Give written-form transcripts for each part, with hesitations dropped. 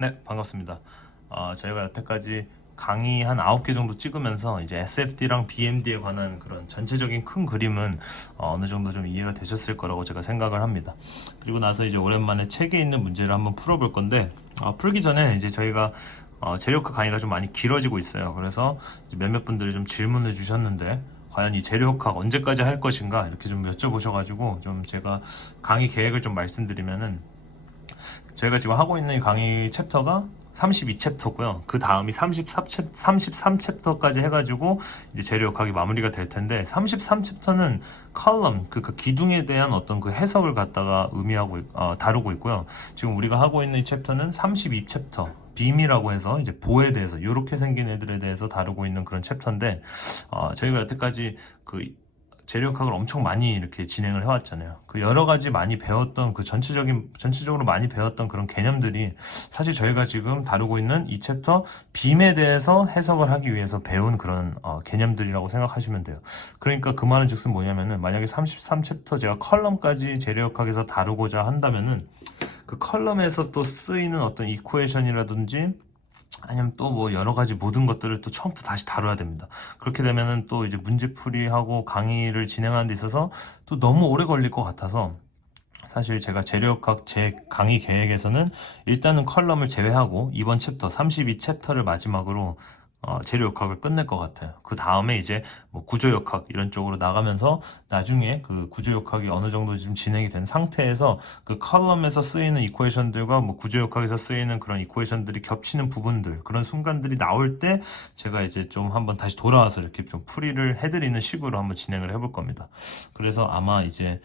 네, 반갑습니다. 저희가 여태까지 강의 한 9개 정도 찍으면서 이제 SFD랑 BMD에 관한 그런 전체적인 큰 그림은 어느 정도 좀 이해가 되셨을 거라고 제가 생각을 합니다. 그리고 나서 이제 오랜만에 책에 있는 문제를 한번 풀어볼 건데, 풀기 전에 이제 저희가 재료학 강의가 좀 많이 길어지고 있어요. 그래서 이제 몇몇 분들이 좀 질문을 주셨는데, 과연 이 재료학 언제까지 할 것인가 이렇게 좀 여쭤보셔가지고 좀 제가 강의 계획을 좀 말씀드리면은, 저희가 지금 하고 있는 이 강의 챕터가 32챕터고요. 그 다음이 33챕터까지 해가지고 이제 재료역학이 마무리가 될 텐데, 33챕터는 컬럼, 그 기둥에 대한 어떤 그 해석을 갖다가 다루고 있고요. 지금 우리가 하고 있는 이 챕터는 32챕터, 빔이라고 해서 이제 보에 대해서, 이렇게 생긴 애들에 대해서 다루고 있는 그런 챕터인데, 저희가 여태까지 그 재료학을 엄청 많이 이렇게 진행을 해왔잖아요. 그 여러 가지 많이 배웠던 그 전체적으로 많이 배웠던 그런 개념들이 사실 저희가 지금 다루고 있는 이 챕터 빔에 대해서 해석을 하기 위해서 배운 그런 개념들이라고 생각하시면 돼요. 그러니까 그 말은 즉슨 뭐냐면은, 만약에 33챕터 제가 컬럼까지 재료학에서 다루고자 한다면은, 그 컬럼에서 또 쓰이는 어떤 이쿠에이션이라든지 아니면 또 뭐 여러 가지 모든 것들을 또 처음부터 다시 다뤄야 됩니다. 그렇게 되면은 또 이제 문제풀이하고 강의를 진행하는 데 있어서 또 너무 오래 걸릴 것 같아서, 사실 제가 재료학 제 강의 계획에서는 일단은 컬럼을 제외하고 이번 챕터 32챕터를 마지막으로 재료역학을 끝낼 것 같아요. 그 다음에 이제 뭐 구조역학 이런 쪽으로 나가면서, 나중에 그 구조역학이 어느 정도 지금 진행이 된 상태에서 그 컬럼에서 쓰이는 이쿠에이션들과 뭐 구조역학에서 쓰이는 그런 이쿠에이션들이 겹치는 부분들, 그런 순간들이 나올 때 제가 이제 좀 한번 다시 돌아와서 이렇게 좀 풀이를 해드리는 식으로 한번 진행을 해볼 겁니다. 그래서 아마 이제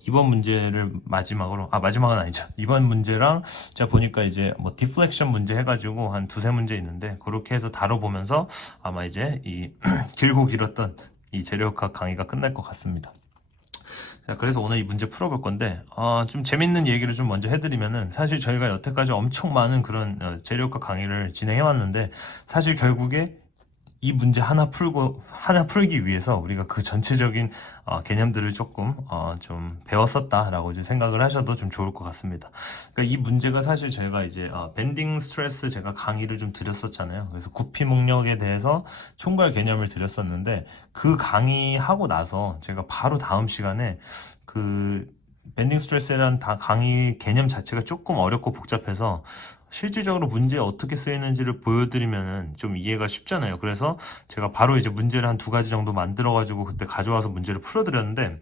이번 문제를 마지막은 아니죠. 이번 문제랑 제가 보니까 이제 뭐 디플렉션 문제 해가지고 한 두세 문제 있는데, 그렇게 해서 다뤄보면서 아마 이제 이 길고 길었던 이 재료학 강의가 끝날 것 같습니다. 자, 그래서 오늘 이 문제 풀어볼 건데, 좀 재밌는 얘기를 좀 먼저 해드리면은, 사실 저희가 여태까지 엄청 많은 그런 재료학 강의를 진행해왔는데, 사실 결국에 이 문제 하나 풀기 위해서 우리가 그 전체적인 개념들을 조금 좀 배웠었다라고 이제 생각을 하셔도 좀 좋을 것 같습니다. 그러니까 이 문제가 사실 제가 이제 밴딩 스트레스 제가 강의를 좀 드렸었잖아요. 그래서 구피 목력에 대해서 총괄 개념을 드렸었는데, 그 강의하고 나서 제가 바로 다음 시간에 그 밴딩 스트레스라는 강의 개념 자체가 조금 어렵고 복잡해서, 실질적으로 문제에 어떻게 쓰이는지를 보여드리면 좀 이해가 쉽잖아요. 그래서 제가 바로 이제 문제를 한 두 가지 정도 만들어가지고 그때 가져와서 문제를 풀어드렸는데,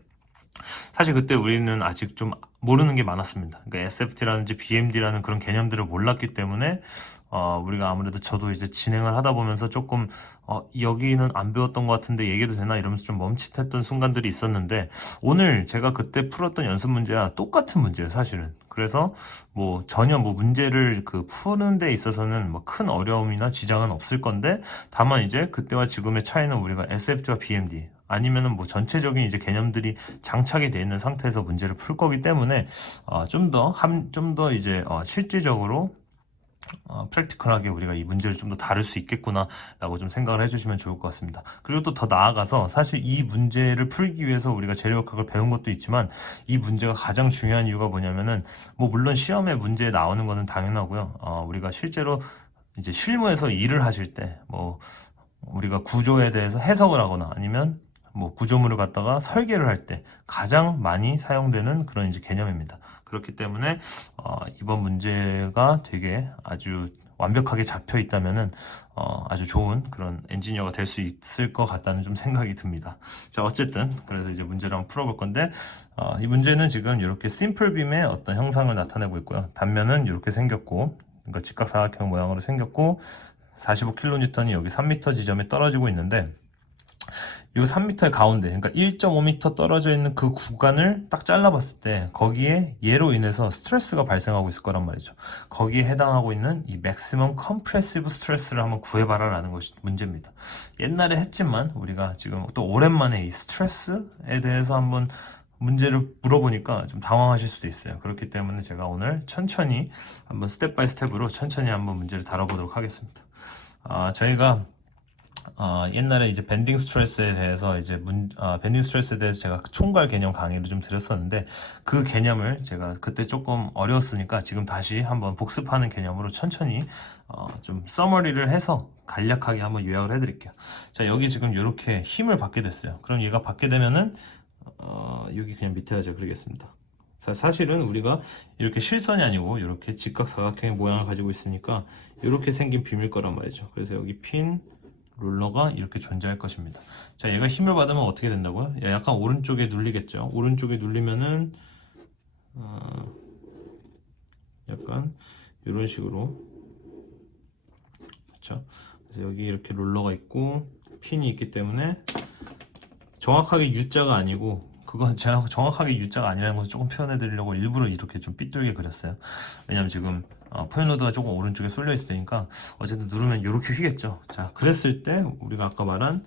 사실 그때 우리는 아직 좀 모르는 게 많았습니다. 그러니까 SFT라든지 BMD라는 그런 개념들을 몰랐기 때문에 우리가 아무래도, 저도 이제 진행을 하다 보면서 조금 여기는 안 배웠던 것 같은데 얘기도 되나 이러면서 좀 멈칫했던 순간들이 있었는데, 오늘 제가 그때 풀었던 연습 문제와 똑같은 문제예요, 사실은. 그래서 뭐 전혀 뭐 문제를 그 푸는 데 있어서는 뭐 큰 어려움이나 지장은 없을 건데, 다만 이제 그때와 지금의 차이는 우리가 SFT와 BMD 아니면은 뭐 전체적인 이제 개념들이 장착이 되어 있는 상태에서 문제를 풀 거기 때문에 좀 더 이제 실질적으로 프랙티컬하게 우리가 이 문제를 좀 더 다룰 수 있겠구나 라고 좀 생각을 해주시면 좋을 것 같습니다. 그리고 또 더 나아가서, 사실 이 문제를 풀기 위해서 우리가 재료학을 배운 것도 있지만, 이 문제가 가장 중요한 이유가 뭐냐면은, 뭐 물론 시험에 문제에 나오는 거는 당연하고요. 우리가 실제로 이제 실무에서 일을 하실 때 뭐 우리가 구조에 대해서 해석을 하거나 아니면 뭐 구조물을 갖다가 설계를 할 때 가장 많이 사용되는 그런 이제 개념입니다. 그렇기 때문에 이번 문제가 되게 아주 완벽하게 잡혀 있다면은 아주 좋은 그런 엔지니어가 될 수 있을 것 같다는 좀 생각이 듭니다. 자, 어쨌든 그래서 이제 문제를 한번 풀어볼 건데, 이 문제는 지금 이렇게 심플 빔의 어떤 형상을 나타내고 있고요. 단면은 이렇게 생겼고, 그러니까 직각사각형 모양으로 생겼고, 45kN 여기 3m 지점에 떨어지고 있는데, 이 3m의 가운데, 그러니까 1.5m 떨어져 있는 그 구간을 딱 잘라봤을 때, 거기에 얘로 인해서 스트레스가 발생하고 있을 거란 말이죠. 거기에 해당하고 있는 이 맥시멈 컴프레시브 스트레스를 한번 구해봐라 라는 것이 문제입니다. 옛날에 했지만 우리가 지금 또 오랜만에 이 스트레스에 대해서 한번 문제를 물어보니까 좀 당황하실 수도 있어요. 그렇기 때문에 제가 오늘 천천히 한번 스텝 바이 스텝으로 천천히 한번 문제를 다뤄보도록 하겠습니다. 저희가 옛날에 이제 밴딩 스트레스에 대해서 밴딩 스트레스에 대해서 제가 총괄 개념 강의를 좀 드렸었는데 그 개념을 제가 그때 조금 어려웠으니까 지금 다시 한번 복습하는 개념으로 천천히 좀 서머리를 해서 간략하게 한번 요약을 해드릴게요. 자, 여기 지금 이렇게 힘을 받게 됐어요. 그럼 얘가 받게 되면은 여기 그냥 밑에다 제가 그리겠습니다. 사실은 우리가 이렇게 실선이 아니고 이렇게 직각사각형의 모양을 가지고 있으니까 이렇게 생긴 빔일 거란 말이죠. 그래서 여기 핀 롤러가 이렇게 존재할 것입니다. 자, 얘가 힘을 받으면 어떻게 된다고요? 약간 오른쪽에 눌리겠죠. 오른쪽에 눌리면은 약간 이런 식으로, 그렇죠? 그래서 여기 이렇게 롤러가 있고 핀이 있기 때문에 정확하게 U자가 아니고, 그건 제가 정확하게 U자가 아니라는 것을 조금 표현해 드리려고 일부러 이렇게 좀 삐뚤게 그렸어요. 왜냐면 지금 포인로드가 조금 오른쪽에 쏠려 있을 테니까 어쨌든 누르면 이렇게 휘겠죠. 자, 그랬을 때 우리가 아까 말한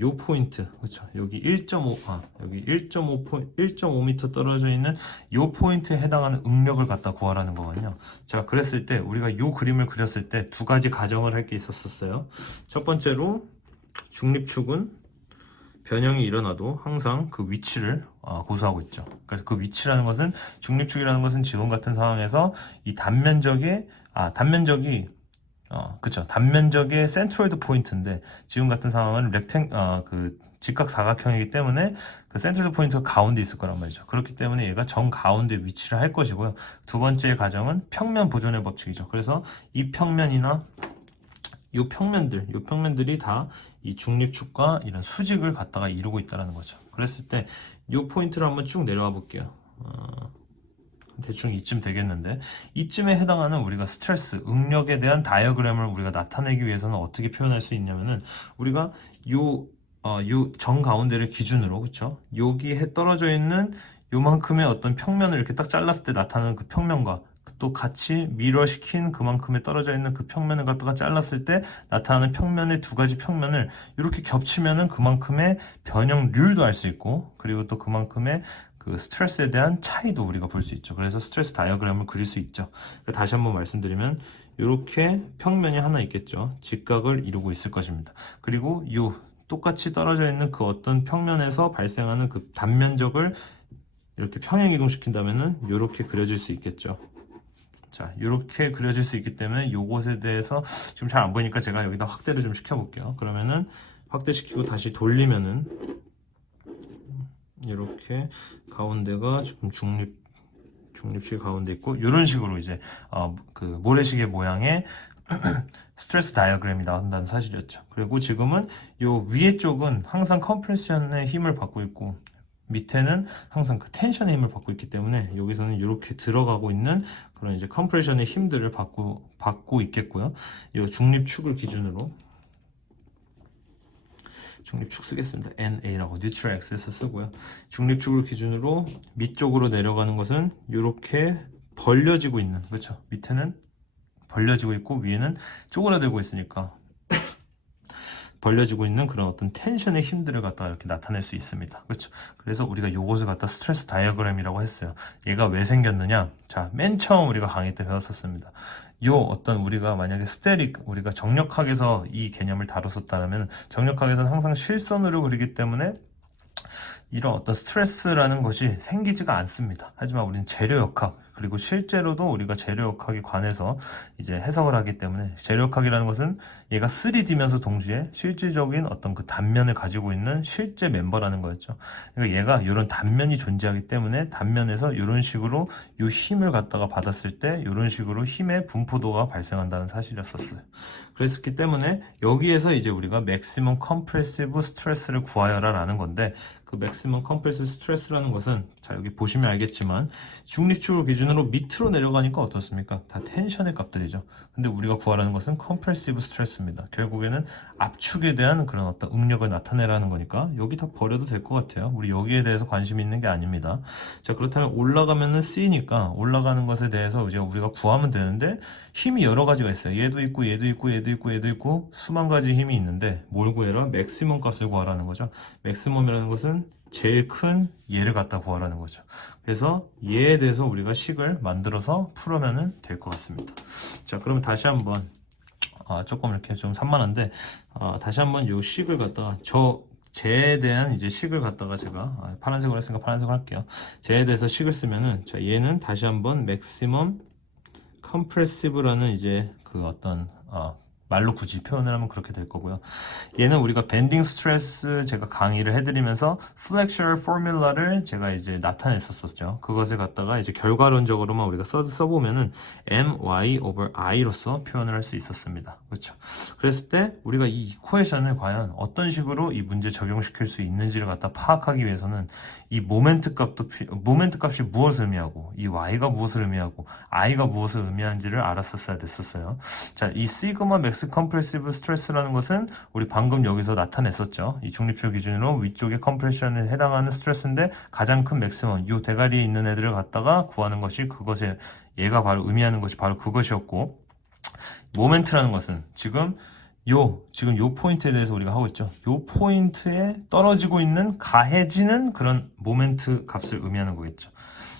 요 포인트, 그렇죠? 여기 1.5m 떨어져 있는 요 포인트에 해당하는 응력을 갖다 구하라는 거거든요. 자, 그랬을 때 우리가 요 그림을 그렸을 때 두 가지 가정을 할 게 있었어요. 첫 번째로 중립축은 변형이 일어나도 항상 그 위치를 고수하고 있죠. 그래서 그 위치라는 것은, 중립축이라는 것은 지금 같은 상황에서 이 단면적의 센트로이드 포인트인데, 지금 같은 상황은 그 직각 사각형이기 때문에 그 센트로이드 포인트가 가운데 있을 거란 말이죠. 그렇기 때문에 얘가 정 가운데 위치를 할 것이고요. 두 번째 가정은 평면 보존의 법칙이죠. 그래서 이 평면이나 요 평면들이 다 이 중립축과 이런 수직을 갖다가 이루고 있다는 거죠. 그랬을 때 요 포인트를 한번 쭉 내려와 볼게요. 대충 이쯤 되겠는데, 이쯤에 해당하는 우리가 스트레스, 응력에 대한 다이어그램을 우리가 나타내기 위해서는 어떻게 표현할 수 있냐면은, 우리가 요 정 가운데를 기준으로, 그쵸? 여기에 떨어져 있는 요만큼의 어떤 평면을 이렇게 딱 잘랐을 때 나타나는 그 평면과 또 같이 미러시킨 그만큼에 떨어져 있는 그 평면을 갖다가 잘랐을 때 나타나는 평면의 두 가지 평면을 이렇게 겹치면은 그만큼의 변형률도 알 수 있고, 그리고 또 그만큼의 그 스트레스에 대한 차이도 우리가 볼 수 있죠. 그래서 스트레스 다이어그램을 그릴 수 있죠. 다시 한번 말씀드리면 이렇게 평면이 하나 있겠죠. 직각을 이루고 있을 것입니다. 그리고 요 똑같이 떨어져 있는 그 어떤 평면에서 발생하는 그 단면적을 이렇게 평행 이동시킨다면은 이렇게 그려질 수 있겠죠. 자, 이렇게 그려질 수 있기 때문에 이것에 대해서 지금 잘 안 보이니까 제가 여기다 확대를 좀 시켜볼게요. 그러면은 확대시키고 다시 돌리면은 이렇게 가운데가 지금 중립식 가운데 있고, 이런 식으로 이제 그 모래시계 모양의 스트레스 다이어그램이 나온다는 사실이었죠. 그리고 지금은 요 위에 쪽은 항상 컴프레션의 힘을 받고 있고, 밑에는 항상 그 텐션의 힘을 받고 있기 때문에 여기서는 이렇게 들어가고 있는 그런 이제 컴프레션의 힘들을 받고 있겠고요. 이 중립축을 기준으로 중립축 쓰겠습니다. NA라고 뉴트럴 액세스 쓰고요. 중립축을 기준으로 밑쪽으로 내려가는 것은 이렇게 벌려지고 있는, 그렇죠? 밑에는 벌려지고 있고 위에는 쪼그라들고 있으니까 벌려지고 있는 그런 어떤 텐션의 힘들을 갖다가 이렇게 나타낼 수 있습니다. 그렇죠? 그래서 우리가 요것을 갖다 스트레스 다이어그램이라고 했어요. 얘가 왜 생겼느냐? 자, 맨 처음 우리가 강의 때 배웠었습니다. 요 어떤 우리가 만약에 우리가 정력학에서 이 개념을 다뤘었다면, 정력학에서는 항상 실선으로 그리기 때문에 이런 어떤 스트레스라는 것이 생기지가 않습니다. 하지만 우리는 재료역학, 그리고 실제로도 우리가 재료역학에 관해서 이제 해석을 하기 때문에, 재료역학이라는 것은 얘가 3D면서 동시에 실질적인 어떤 그 단면을 가지고 있는 실제 멤버라는 거였죠. 그러니까 얘가 이런 단면이 존재하기 때문에 단면에서 이런 식으로 이 힘을 갖다가 받았을 때 이런 식으로 힘의 분포도가 발생한다는 사실이었었어요. 그랬기 때문에 여기에서 이제 우리가 맥시멈 컴프레시브 스트레스를 구하여라 라는 건데, 그 맥시멈 컴프레시브 스트레스라는 것은, 자, 여기 보시면 알겠지만 중립축을 기준으로 밑으로 내려가니까 어떻습니까? 다 텐션의 값들이죠. 근데 우리가 구하라는 것은 컴프레시브 스트레스입니다. 결국에는 압축에 대한 그런 어떤 응력을 나타내라는 거니까 여기 다 버려도 될 것 같아요. 우리 여기에 대해서 관심이 있는 게 아닙니다. 자, 그렇다면 올라가면은 C니까 올라가는 것에 대해서 이제 우리가 구하면 되는데, 힘이 여러 가지가 있어요. 얘도 있고 얘도 있고 얘도 있고 얘도 있고 수만 가지 힘이 있는데, 뭘 구해라? 맥시멈 값을 구하라는 거죠. 맥시멈이라는 것은 제일 큰 얘를 갖다 구하라는 거죠. 그래서 얘에 대해서 우리가 식을 만들어서 풀으면 될 것 같습니다. 자, 그러면 다시 한번 조금 이렇게 좀 산만한데 다시 한번 요 식을 갖다가 쟤에 대한 이제 식을 갖다가 제가 파란색으로 했으니까 파란색으로 할게요. 쟤에 대해서 식을 쓰면은 자 얘는 다시 한번 maximum compressive라는 이제 그 어떤 말로 굳이 표현을 하면 그렇게 될 거고요. 얘는 우리가 밴딩 스트레스 제가 강의를 해드리면서 flexure 포뮬라를 제가 이제 나타냈었었죠. 그것을 갖다가 이제 결과론적으로만 우리가 써보면은 my over i로서 표현을 할 수 있었습니다. 그렇죠? 그랬을 때 우리가 이 이퀘이션을 과연 어떤 식으로 이 문제 적용시킬 수 있는지를 갖다 파악하기 위해서는 이 모멘트 값이 무엇을 의미하고 이 y가 무엇을 의미하고 i가 무엇을 의미하는지를 알았었어야 됐었어요. 자, 이 시그마 맥스 컴프레시브 스트레스라는 것은 우리 방금 여기서 나타냈었죠. 이 중립축 기준으로 위쪽의 컴프레션에 해당하는 스트레스인데 가장 큰 맥시멈, 이 대가리에 있는 애들을 갖다가 구하는 것이 그것에 얘가 바로 의미하는 것이 바로 그것이었고, 모멘트라는 것은 지금 요 포인트에 대해서 우리가 하고 있죠. 요 포인트에 떨어지고 있는 가해지는 그런 모멘트 값을 의미하는 거겠죠.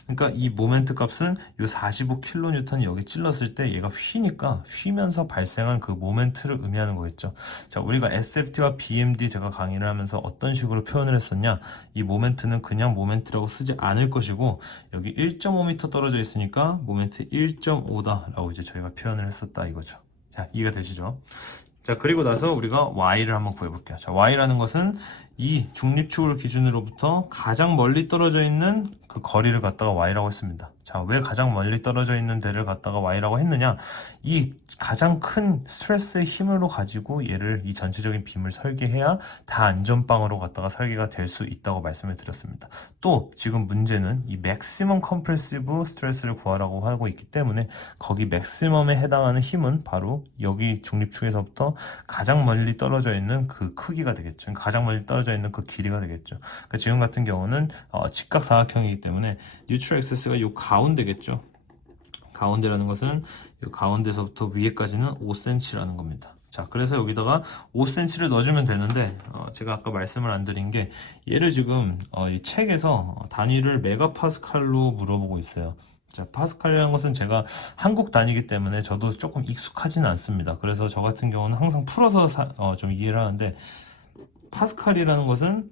그러니까 이 모멘트 값은 요 45kN이 여기 찔렀을 때 얘가 휘면서 발생한 그 모멘트를 의미하는 거겠죠. 자, 우리가 SFT와 BMD 제가 강의를 하면서 어떤 식으로 표현을 했었냐? 이 모멘트는 그냥 모멘트라고 쓰지 않을 것이고 여기 1.5m 떨어져 있으니까 모멘트 1.5다라고 이제 저희가 표현을 했었다 이거죠. 자, 이해가 되시죠? 자, 그리고 나서 우리가 y를 한번 구해볼게요. 자, y라는 것은 이 중립축을 기준으로부터 가장 멀리 떨어져 있는 그 거리를 갖다가 y라고 했습니다. 자, 왜 가장 멀리 떨어져 있는 데를 갖다가 y라고 했느냐? 이 가장 큰 스트레스의 힘으로 가지고 이 전체적인 빔을 설계해야 다 안전빵으로 갖다가 설계가 될 수 있다고 말씀을 드렸습니다. 또 지금 문제는 이 맥시멈 컴프레시브 스트레스를 구하라고 하고 있기 때문에 거기 맥시멈에 해당하는 힘은 바로 여기 중립축에서부터 가장 멀리 떨어져 있는 그 크기가 되겠죠. 가장 멀리 떨어져 있는 그 길이가 되겠죠. 그러니까 지금 같은 경우는 직각사각형이기 때문에 뉴트럴 액세스가 요 가운데겠죠. 가운데라는 것은 이 가운데서부터 위에까지는 5cm라는 겁니다. 자, 그래서 여기다가 5cm를 넣어주면 되는데 제가 아까 말씀을 안 드린 게 얘를 지금 이 책에서 단위를 메가파스칼로 물어보고 있어요. 자, 파스칼이라는 것은 제가 한국 단위이기 때문에 저도 조금 익숙하지는 않습니다. 그래서 저 같은 경우는 항상 풀어서 좀 이해를 하는데 파스칼이라는 것은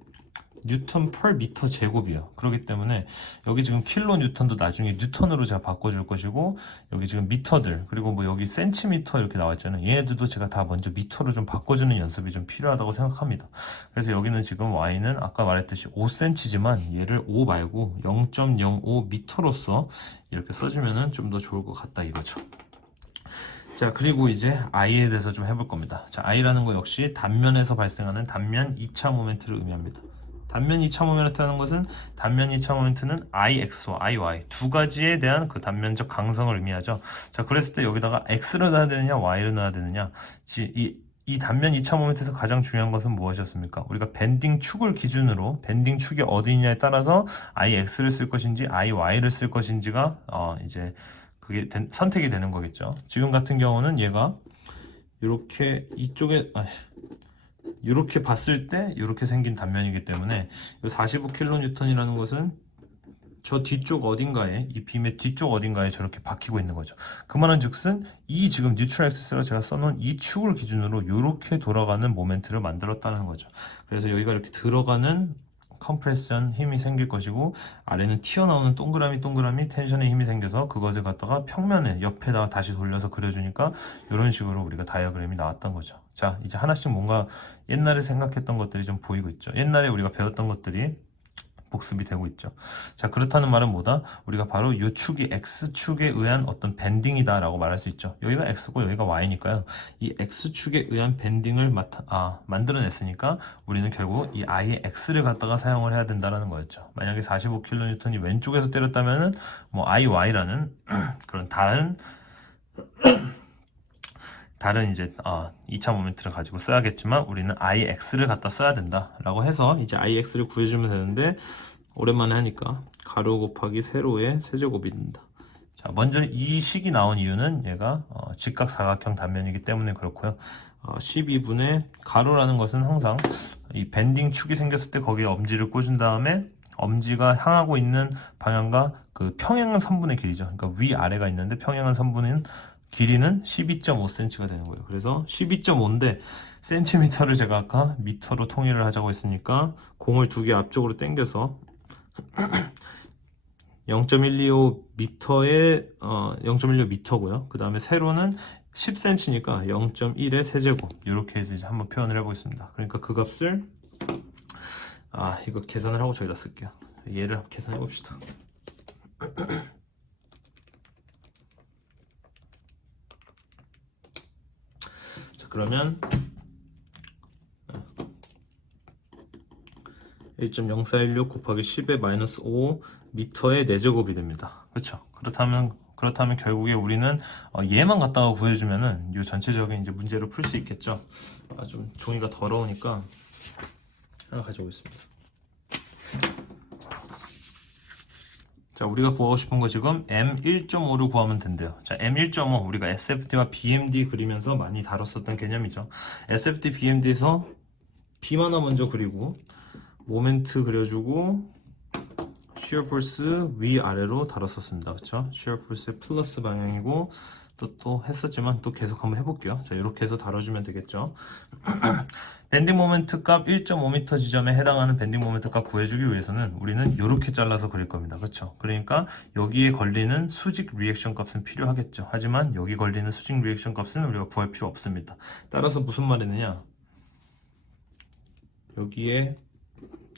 뉴턴 per 미터 제곱이에요. 그렇기 때문에 여기 지금 킬로 뉴턴도 나중에 뉴턴으로 제가 바꿔줄 것이고 여기 지금 미터들 그리고 뭐 여기 센티미터 이렇게 나와있잖아요. 얘네들도 제가 다 먼저 미터로 좀 바꿔주는 연습이 좀 필요하다고 생각합니다. 그래서 여기는 지금 y는 아까 말했듯이 5cm지만 얘를 5 말고 0.05 미터로서 이렇게 써주면 좀 더 좋을 것 같다 이거죠. 자, 그리고 이제 i에 대해서 좀 해볼 겁니다. 자, i라는 거 역시 단면에서 발생하는 단면 2차 모멘트를 의미합니다. 단면 2차 모멘트라는 것은 단면 2차 모멘트는 IX와 IY 두 가지에 대한 그 단면적 강성을 의미하죠. 자, 그랬을 때 여기다가 X를 넣어야 되느냐 Y를 넣어야 되느냐 이 단면 2차 모멘트에서 가장 중요한 것은 무엇이었습니까? 우리가 밴딩 축을 기준으로 밴딩 축이 어디 있냐에 따라서 IX를 쓸 것인지 IY를 쓸 것인지가 이제 그게 선택이 되는 거겠죠. 지금 같은 경우는 얘가 이렇게 이쪽에 이렇게 봤을 때 이렇게 생긴 단면이기 때문에 45kN이라는 것은 저 뒤쪽 어딘가에 이 빔의 뒤쪽 어딘가에 저렇게 박히고 있는 거죠. 그 말은 즉슨 이 지금 뉴트럴 액세스가 제가 써놓은 이 축을 기준으로 이렇게 돌아가는 모멘트를 만들었다는 거죠. 그래서 여기가 이렇게 들어가는 컴프레션 힘이 생길 것이고 아래는 튀어나오는 동그라미 텐션의 힘이 생겨서 그것을 갖다가 평면에 옆에다가 다시 돌려서 그려주니까 이런 식으로 우리가 다이어그램이 나왔던 거죠. 자, 이제 하나씩 뭔가 옛날에 생각했던 것들이 좀 보이고 있죠. 옛날에 우리가 배웠던 것들이 복습이 되고 있죠. 자, 그렇다는 말은 뭐다? 우리가 바로 이 축이 X축에 의한 어떤 밴딩이다 라고 말할 수 있죠. 여기가 X고 여기가 Y니까요. 이 X축에 의한 밴딩을 만들어냈으니까 우리는 결국 이 I의 X를 갖다가 사용을 해야 된다는 거였죠. 만약에 45kN이 왼쪽에서 때렸다면은 뭐 IY라는 그런 다른 이제 2차 모멘트를 가지고 써야겠지만 우리는 IX를 갖다 써야 된다라고 해서 이제 IX를 구해주면 되는데 오랜만에 하니까 가로 곱하기 세로의 세제곱이 된다. 자, 먼저 이 식이 나온 이유는 얘가 직각사각형 단면이기 때문에 그렇고요. 12분의 가로라는 것은 항상 이 밴딩 축이 생겼을 때 거기에 엄지를 꽂은 다음에 엄지가 향하고 있는 방향과 그 평행한 선분의 길이죠. 그러니까 위아래가 있는데 평행한 선분은 길이는 12.5cm가 되는 거예요. 그래서 12.5인데 센티미터를 제가 아까 미터로 통일을 하자고 했으니까 공을 두 개 앞쪽으로 당겨서 0.125m에 0.125m고요. 그 다음에 세로는 10cm니까 0.1의 세제곱 이렇게 해서 이제 한번 표현을 해보겠습니다. 그러니까 그 값을 이거 계산을 하고 저기다 쓸게요. 얘를 계산해 봅시다. 자, 그러면 1.0416 곱하기 10의 마이너스 5 미터의 4제곱이 됩니다. 그렇죠? 그렇다면 결국에 우리는 얘만 갖다가 구해주면은 이 전체적인 이제 문제를 풀 수 있겠죠. 좀 종이가 더러우니까 하나 가져오겠습니다. 자, 우리가 구하고 싶은 거 지금 M1.5를 구하면 된대요. 자, M1.5 우리가 SFT와 BMD 그리면서 많이 다뤘었던 개념이죠. SFT, BMD에서 B만 하나 먼저 그리고 모멘트 그려주고 shear force 위아래로 다뤘었습니다. 그렇죠? shear force 플러스 방향이고 또 했었지만 또 계속 한번 해볼게요. 자, 이렇게 해서 다뤄주면 되겠죠. 밴딩 모멘트 값 1.5m 지점에 해당하는 밴딩 모멘트 값 구해주기 위해서는 우리는 이렇게 잘라서 그릴 겁니다. 그렇죠? 그러니까 여기에 걸리는 수직 리액션 값은 필요하겠죠. 하지만 여기 걸리는 수직 리액션 값은 우리가 구할 필요 없습니다. 따라서 무슨 말이느냐? 여기에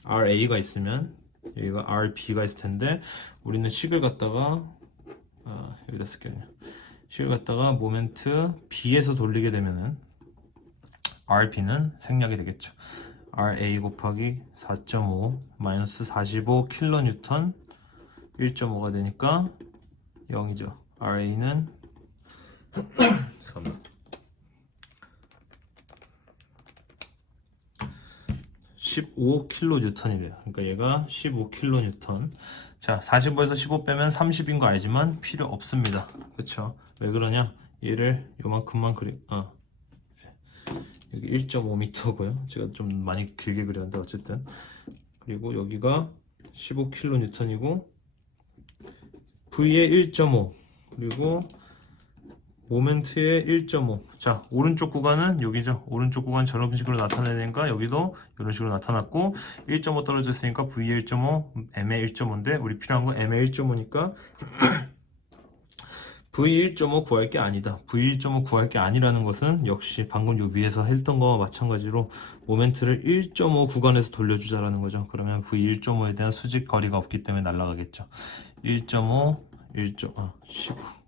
RA가 있으면 여기가 RB가 있을 텐데 우리는 식을 갖다가 여기다 쓸게요. 식을 갖다가 모멘트 B에서 돌리게 되면은 RB는 생략이 되겠죠. RA 곱하기 4.5 마이너스 45 킬로뉴턴 1.5가 되니까 0이죠. RA는 15킬로뉴턴이래요. 그러니까 얘가 15킬로뉴턴. 자, 45에서 15 빼면 30인 거 알지만 필요 없습니다. 그쵸? 왜 그러냐? 얘를 요만큼만 여기 1.5m고요. 제가 좀 많이 길게 그렸는데 어쨌든. 그리고 여기가 15킬로뉴턴이고 V의 1.5 그리고 모멘트의 1.5. 자, 오른쪽 구간은 여기죠. 오른쪽 구간 저런 식으로 나타내니까 여기도 이런 식으로 나타났고 1.5 떨어져 있으니까 V의 1.5, M의 1.5인데 우리 필요한 건 M의 1.5니까 V 1.5 구할 게 아니다. V 1.5 구할 게 아니라는 것은 역시 방금 요 위에서 했던 거와 마찬가지로 모멘트를 1.5 구간에서 돌려주자라는 거죠. 그러면 V 1.5에 대한 수직 거리가 없기 때문에 날아가겠죠. 1.5,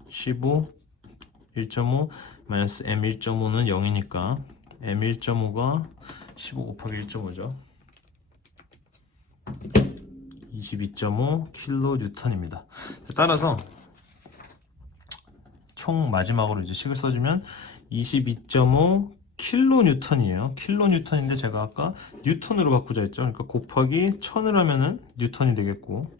15 1.5 마이너스 M 1.5는 0이니까 M 1.5가 15 곱하기 1.5죠. 22.5 킬로뉴턴입니다. 따라서 총 마지막으로 이제 식을 써주면 22.5 킬로뉴턴이에요. 킬로뉴턴인데 제가 아까 뉴턴으로 바꾸자 했죠. 그러니까 곱하기 1000을 하면은 뉴턴이 되겠고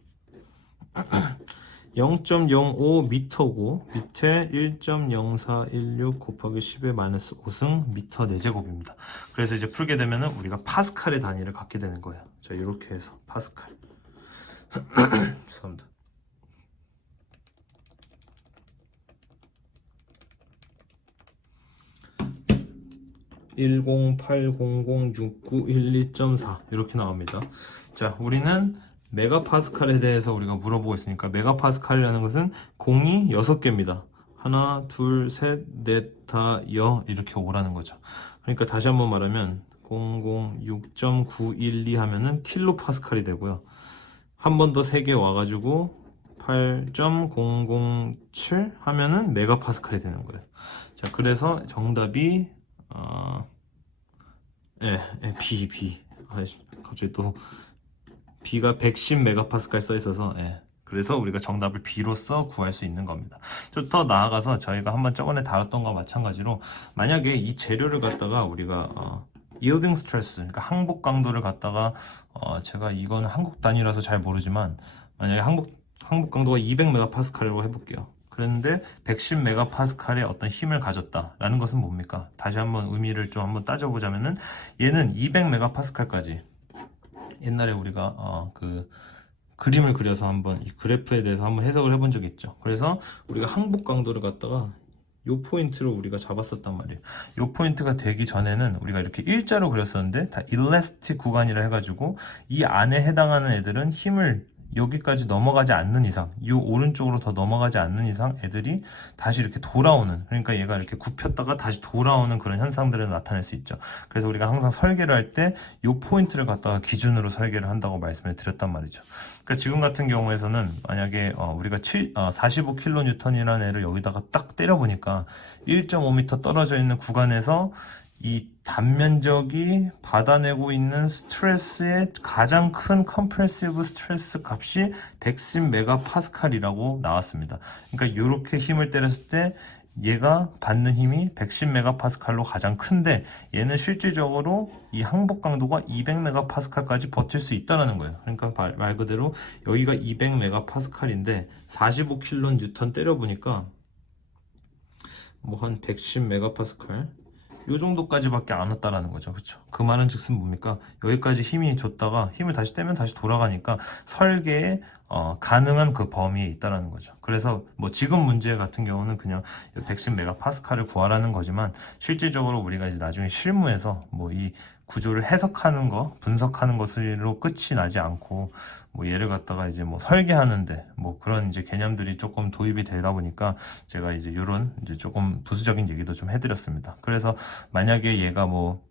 0.05m고 밑에 1.0416 곱하기 10의 마이너스 5승 미터 4제곱입니다. 그래서 이제 풀게 되면은 우리가 파스칼의 단위를 갖게 되는 거예요. 자, 이렇게 해서 파스칼. 죄송합니다. (1080069112.4) 이렇게 나옵니다. 자, 우리는 메가파스칼에 대해서 우리가 물어보고 있으니까 메가파스칼이라는 것은 공이 6개입니다. 하나, 둘, 셋, 넷, 다, 여 이렇게 오라는 거죠. 그러니까 다시 한번 말하면 006.912 하면은 킬로파스칼이 되고요. 한 번 더 3개 와가지고 8.007 하면은 메가파스칼이 되는 거예요. 자, 그래서 정답이 B. 갑자기 또 B가 110 메가파스칼 써 있어서 그래서 우리가 정답을 B로서 구할 수 있는 겁니다. 좀 더 나아가서 저희가 한번 저번에 다뤘던 거와 마찬가지로 만약에 이 재료를 갖다가 우리가 yielding stress, 그러니까 항복 강도를 갖다가 제가 이건 한국 단위라서 잘 모르지만 만약에 항복 강도가 200 메가파스칼이라고 해볼게요. 그런데 110 메가파스칼의 어떤 힘을 가졌다라는 것은 뭡니까? 다시 한번 의미를 좀 한번 따져보자면은 얘는 200 메가파스칼까지 옛날에 우리가 그 그림을 그려서 한번 이 그래프에 대해서 한번 해석을 해본 적이 있죠. 그래서 우리가 항복 강도를 갖다가 요 포인트로 우리가 잡았었단 말이에요. 요 포인트가 되기 전에는 우리가 이렇게 일자로 그렸었는데 다 일라스틱 구간이라 해가지고 이 안에 해당하는 애들은 힘을 여기까지 넘어가지 않는 이상, 이 오른쪽으로 더 넘어가지 않는 이상 애들이 다시 이렇게 돌아오는, 그러니까 얘가 이렇게 굽혔다가 다시 돌아오는 그런 현상들을 나타낼 수 있죠. 그래서 우리가 항상 설계를 할 때 이 포인트를 갖다가 기준으로 설계를 한다고 말씀을 드렸단 말이죠. 그러니까 지금 같은 경우에서는 만약에 우리가 45kN이라는 애를 여기다가 딱 때려보니까 1.5m 떨어져 있는 구간에서 이 단면적이 받아내고 있는 스트레스의 가장 큰 컴프레시브 스트레스 값이 110메가파스칼이라고 나왔습니다. 그러니까 이렇게 힘을 때렸을 때 얘가 받는 힘이 110메가파스칼로 가장 큰데 얘는 실질적으로 이 항복 강도가 200메가파스칼까지 버틸 수 있다는 거예요. 그러니까 말 그대로 여기가 200메가파스칼인데 45kN 때려보니까 뭐 한 110메가파스칼 요 정도까지밖에 안 왔다라는 거죠. 그렇죠? 그 말은 즉슨 뭡니까? 여기까지 힘이 줬다가 힘을 다시 떼면 다시 돌아가니까 설계에 가능한 그 범위에 있다라는 거죠. 그래서 뭐 지금 문제 같은 경우는 그냥 110메가파스칼을 구하라는 거지만 실질적으로 우리가 이제 나중에 실무에서 뭐 이 구조를 해석하는 거, 분석하는 것으로 끝이 나지 않고 뭐 얘를 갖다가 이제 뭐 설계하는데 뭐 그런 이제 개념들이 조금 도입이 되다 보니까 제가 이제 이런 이제 조금 부수적인 얘기도 좀 해드렸습니다. 그래서 만약에 얘가 뭐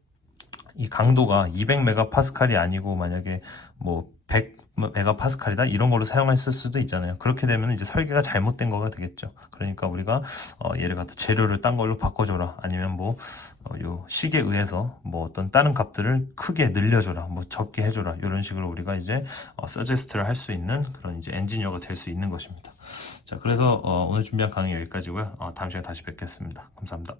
이 강도가 200메가파스칼이 아니고 만약에 뭐 100메가파스칼이다 이런 걸로 사용했을 수도 있잖아요. 그렇게 되면 이제 설계가 잘못된 거가 되겠죠. 그러니까 우리가 얘를 갖다 재료를 딴 걸로 바꿔줘라 아니면 뭐 요 식에 의해서 뭐 어떤 다른 값들을 크게 늘려줘라 뭐 적게 해줘라 이런 식으로 우리가 이제 서제스트를 할 수 있는 그런 이제 엔지니어가 될 수 있는 것입니다. 자, 그래서 오늘 준비한 강의 여기까지고요. 다음 시간에 다시 뵙겠습니다. 감사합니다.